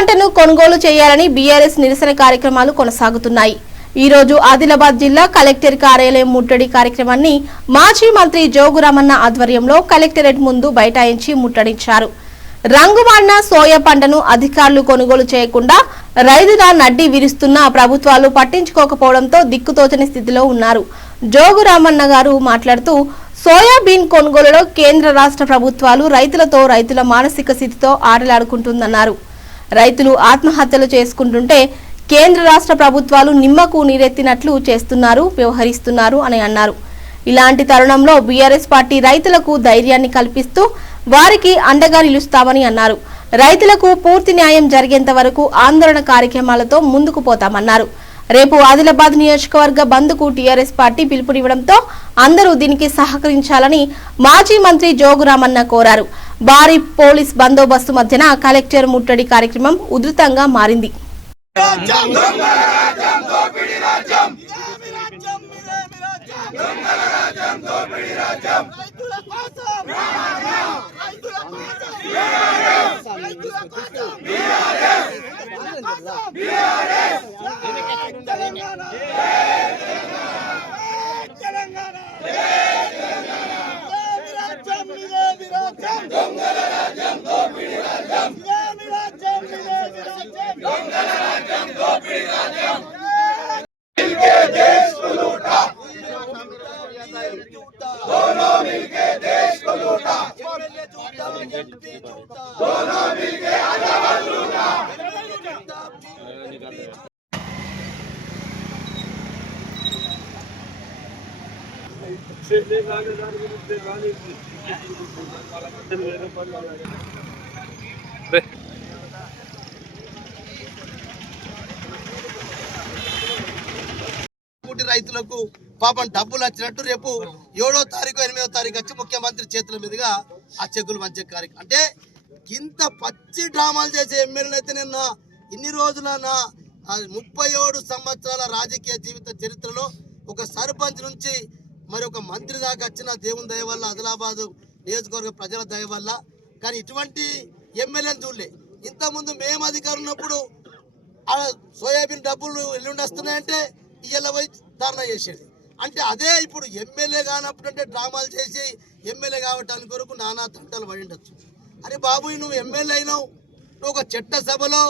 పంటను కొనుగోలు చేయాలని బీఆర్ఎస్ నిరసన కార్యక్రమాలు కొనసాగుతున్నాయి. ఈ రోజు ఆదిలాబాద్ జిల్లా కలెక్టర్ కార్యాలయం ముట్టడి కార్యక్రమాన్ని మాజీ మంత్రి జోగురామన్న ఆధ్వర్యంలో కలెక్టరేట్ ముందు బైఠాయించి ముట్టడించారు. రంగుమాడిన సోయా పంటను అధికారులు కొనుగోలు చేయకుండా రైతుల నడ్డి విరుస్తున్న ప్రభుత్వాలు పట్టించుకోకపోవడంతో దిక్కుతోచని స్థితిలో ఉన్నారు. జోగురామన్న గారు మాట్లాడుతూ సోయాబీన్ కొనుగోలులో కేంద్ర రాష్ట్ర ప్రభుత్వాలు రైతులతో రైతుల మానసిక స్థితితో ఆటలాడుకుంటుందన్నారు. రైతులు ఆత్మహత్యలు చేసుకుంటుంటే కేంద్ర రాష్ట్ర ప్రభుత్వాలు నిమ్మకు నీరెత్తినట్లు చేస్తున్నారు వ్యవహరిస్తున్నారు అని అన్నారు. ఇలాంటి తరుణంలో బీఆర్ఎస్ పార్టీ రైతులకు ధైర్యాన్ని కల్పిస్తూ వారికి అండగా నిలుస్తామని అన్నారు. రైతులకు పూర్తి న్యాయం జరిగేంత వరకు ఆందోళన కార్యక్రమాలతో ముందుకు పోతామన్నారు. రేపు ఆదిలాబాద్ నియోజకవర్గ బంద్కు టీఆర్ఎస్ పార్టీ పిలుపునివ్వడంతో అందరూ దీనికి సహకరించాలని మాజీ మంత్రి జోగురామన్న కోరారు. భారీ పోలీస్ బందోబస్తు మధ్యన కలెక్టర్ ముట్టడి కార్యక్రమం ఉధృతంగా మారింది. రాజ్యం को लूटा एमएलए झूठा एमपी झूठा दोनों मिलके आजाद लूटा పూటి రైతులకు పాపం డబ్బులు వచ్చినట్టు రేపు ఏడో తారీఖు ఎనిమిదో తారీఖు వచ్చి ముఖ్యమంత్రి చేతుల మీదుగా ఆ చెక్కులు మంచి కార్యక్రమం అంటే ఇంత పచ్చి డ్రామాలు చేసే ఎమ్మెల్యేలు అయితే నిన్న ఇన్ని రోజుల నా ముప్పై ఏడు సంవత్సరాల రాజకీయ జీవిత చరిత్రలో ఒక సర్పంచ్ నుంచి మరి ఒక మంత్రి దాకా వచ్చిన దేవుని దయ వల్ల ఆదిలాబాద్ నియోజకవర్గ ప్రజల దయ వల్ల కానీ ఇటువంటి ఎమ్మెల్యేని చూడలే. ఇంతకుముందు మేము అధికారులు ఉన్నప్పుడు ఆ సోయాబీన్ డబ్బులు ఎల్లుండి వస్తున్నాయంటే ఇవాళ పోయి ధర్నా చేసేది. అంటే అదే ఇప్పుడు ఎమ్మెల్యే కానప్పుడు అంటే డ్రామాలు చేసి ఎమ్మెల్యే కావటానికి కొరకు నానా తంటలు పడి ఉండొచ్చు. అరే బాబు నువ్వు ఎమ్మెల్యే అయినావు నువ్వు ఒక చట్టసభలో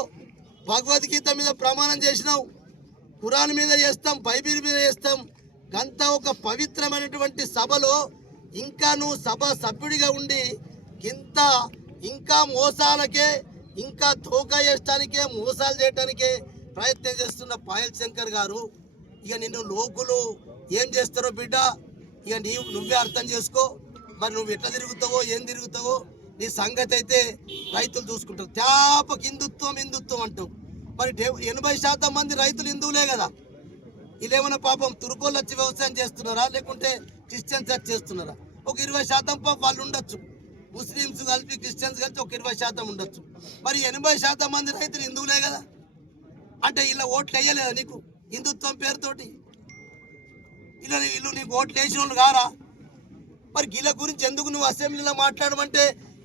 భగవద్గీత మీద ప్రమాణం చేసినావు. ఖురాన్ మీద చేస్తాం బైబిల్ మీద చేస్తాం. గంత ఒక పవిత్రమైనటువంటి సభలో ఇంకా నువ్వు సభ సభ్యుడిగా ఉండి ఇంత ఇంకా మోసాలకే ఇంకా ధోకా చేయడానికే మోసాలు చేయడానికే ప్రయత్నం చేస్తున్న పాయల్ శంకర్ గారు ఇక నిన్ను లోకులు ఏం చేస్తారో బిడ్డ ఇక నీవు నువ్వే అర్థం చేసుకో. మరి నువ్వు ఎట్లా తిరుగుతావో ఏం తిరుగుతావో నీ సంగతి అయితే రైతులు చూసుకుంటారు. చేపకి హిందుత్వం హిందుత్వం అంటావు మరి ఎనభై శాతం మంది రైతులు హిందువులే కదా. వీళ్ళేమైనా పాపం తురుకోళ్ళు వచ్చి వ్యవసాయం చేస్తున్నారా లేకుంటే క్రిస్టియన్స్ వచ్చి చేస్తున్నారా? ఒక ఇరవై శాతం పాపం వాళ్ళు ఉండొచ్చు. ముస్లిమ్స్ కలిపి క్రిస్టియన్స్ కలిపి ఒక ఇరవై శాతం ఉండొచ్చు. మరి ఎనభై శాతం మంది రైతులు హిందువులే కదా. అంటే ఇలా ఓట్లు వేయలేదా నీకు? హిందుత్వం పేరుతోటి. ఇలా వీళ్ళు నీకు ఓట్లు వేసిన వాళ్ళు కారా? మరి వీళ్ళ గురించి ఎందుకు నువ్వు అసెంబ్లీలో మాట్లాడమంటే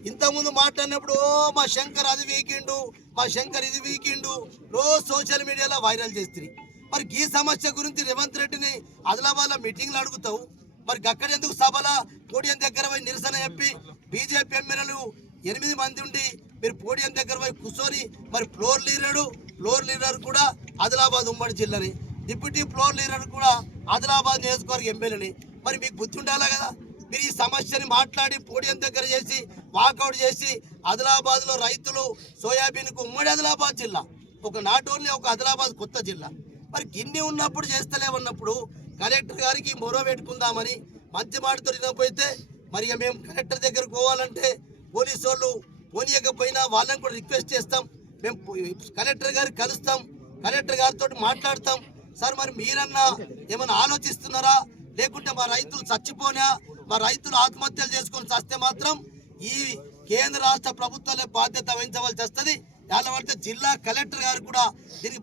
ఇంతకుముందు మాట్లాడినప్పుడు ఓ మా శంకర్ అది వీకిండు మా శంకర్ ఇది వీకిండు. రోజు సోషల్ మీడియాలో వైరల్ చేస్తుంది. మరి ఈ సమస్య గురించి రేవంత్ రెడ్డిని ఆదిలాబాద్లో మీటింగ్లు అడుగుతావు. మరి అక్కడ ఎందుకు సభల కోడియం దగ్గర పోయి నిరసన చెప్పి బీజేపీ ఎమ్మెల్యేలు ఎనిమిది మంది ఉండి మీరు పోడియం దగ్గర పోయి కూర్చొని మరి ఫ్లోర్ లీడరు ఫ్లోర్ లీడర్ కూడా ఆదిలాబాద్ ఉమ్మడి జిల్లాని. డిప్యూటీ ఫ్లోర్ లీడర్ కూడా ఆదిలాబాద్ నియోజకవర్గ ఎమ్మెల్యేని. మరి మీకు గుర్తుండాలా కదా? మీరు ఈ సమస్యని మాట్లాడి పోడియం దగ్గర చేసి వాకౌట్ చేసి ఆదిలాబాద్లో రైతులు సోయాబీన్కు ఉమ్మడి ఆదిలాబాద్ జిల్లా ఒక నాట్ ఓన్లీ ఒక ఆదిలాబాద్ కొత్త జిల్లా. మరి గిన్ని ఉన్నప్పుడు చేస్తలేమన్నప్పుడు కలెక్టర్ గారికి మొరవ పెట్టుకుందామని మంచి మాటతో దొరికినపోతే మరి మేము కలెక్టర్ దగ్గరకు పోవాలంటే పోలీసు వాళ్ళు పోనీయకపోయినా వాళ్ళని కూడా రిక్వెస్ట్ చేస్తాం. మేము కలెక్టర్ గారికి కలుస్తాం. కలెక్టర్ గారితో మాట్లాడతాం. సార్ మరి మీరన్నా ఏమైనా ఆలోచిస్తున్నారా? లేకుంటే మా రైతులు చచ్చిపోనా? మా రైతులు ఆత్మహత్యలు చేసుకొని చస్తే మాత్రం ఈ కేంద్ర రాష్ట్ర ప్రభుత్వాలే బాధ్యత వహించవలసి వస్తుంది. దాని జిల్లా కలెక్టర్ గారు కూడా దీనికి